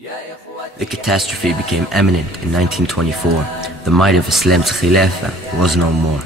The catastrophe became imminent in 1924. The might of Islam's Khilafah was no more.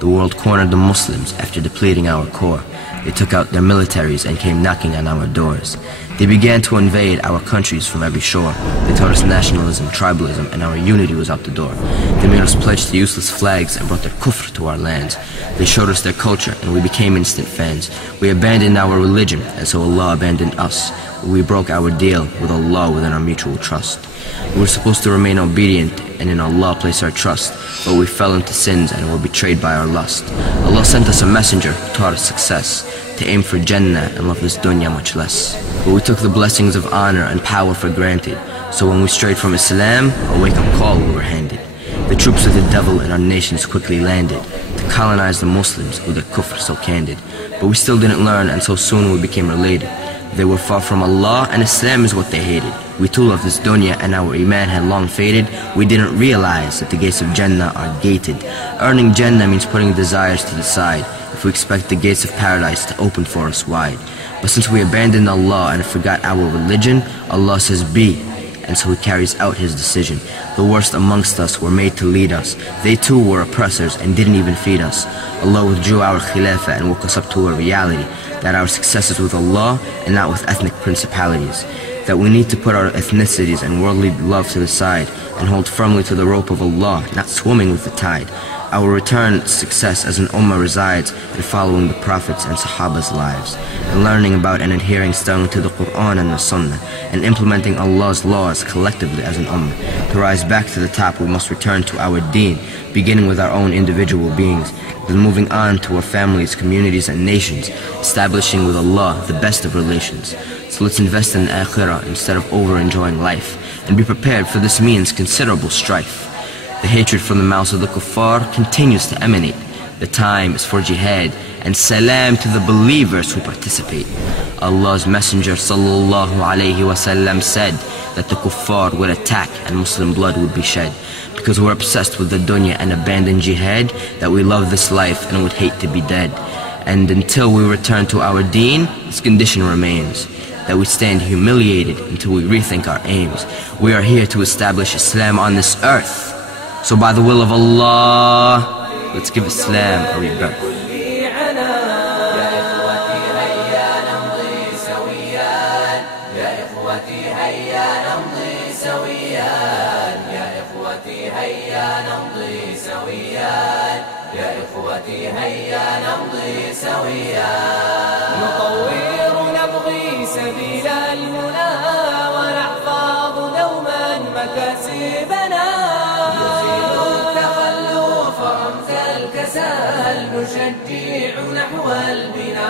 The world cornered the Muslims after depleting our core. They took out their militaries and came knocking on our doors. They began to invade our countries from every shore. They taught us nationalism, tribalism, and our unity was out the door. They made us pledge to useless flags and brought their kufr to our lands. They showed us their culture and we became instant fans. We abandoned our religion and so Allah abandoned us. We broke our deal with Allah within our mutual trust. We were supposed to remain obedient and in Allah place our trust, but we fell into sins and were betrayed by our lust. Allah sent us a messenger who taught us success, to aim for Jannah and love this dunya much less. But we took the blessings of honor and power for granted, so when we strayed from Islam, a wake-up call we were handed. The troops of the devil in our nations quickly landed, to colonize the Muslims with their kufr so candid. But we still didn't learn and so soon we became related. They were far from Allah and Islam is what they hated. We too loved this dunya and our iman had long faded. We didn't realize that the gates of Jannah are gated. Earning Jannah means putting desires to the side, if we expect the gates of paradise to open for us wide. But since we abandoned Allah and forgot our religion, Allah says be, and so He carries out His decision. The worst amongst us were made to lead us. They too were oppressors and didn't even feed us. Allah withdrew our khilafah and woke us up to a reality, that our success is with Allah and not with ethnic principalities. That we need to put our ethnicities and worldly love to the side and hold firmly to the rope of Allah, not swimming with the tide. Our return to success as an ummah resides in following the Prophets and Sahaba's lives, and learning about and adhering sternly to the Quran and the Sunnah, and implementing Allah's laws collectively as an ummah. To rise back to the top, we must return to our deen, beginning with our own individual beings, then moving on to our families, communities, and nations, establishing with Allah the best of relations. So let's invest in akhirah instead of over-enjoying life, and be prepared for this means considerable strife. The hatred from the mouths of the kuffar continues to emanate. The time is for jihad, and salam to the believers who participate. Allah's Messenger sallallahu alayhi wasallam said that the kuffar would attack and Muslim blood would be shed, because we're obsessed with the dunya and abandon jihad, that we love this life and would hate to be dead. And until we return to our deen, this condition remains, that we stand humiliated until we rethink our aims. We are here to establish Islam on this earth. So by the will of Allah, let's give Islam a rebirth. نطور نبغي سبيل المنى ونحفظ دوما مكاسبنا، نزيل التخلف رمز الكسل، نشجع نحو البنا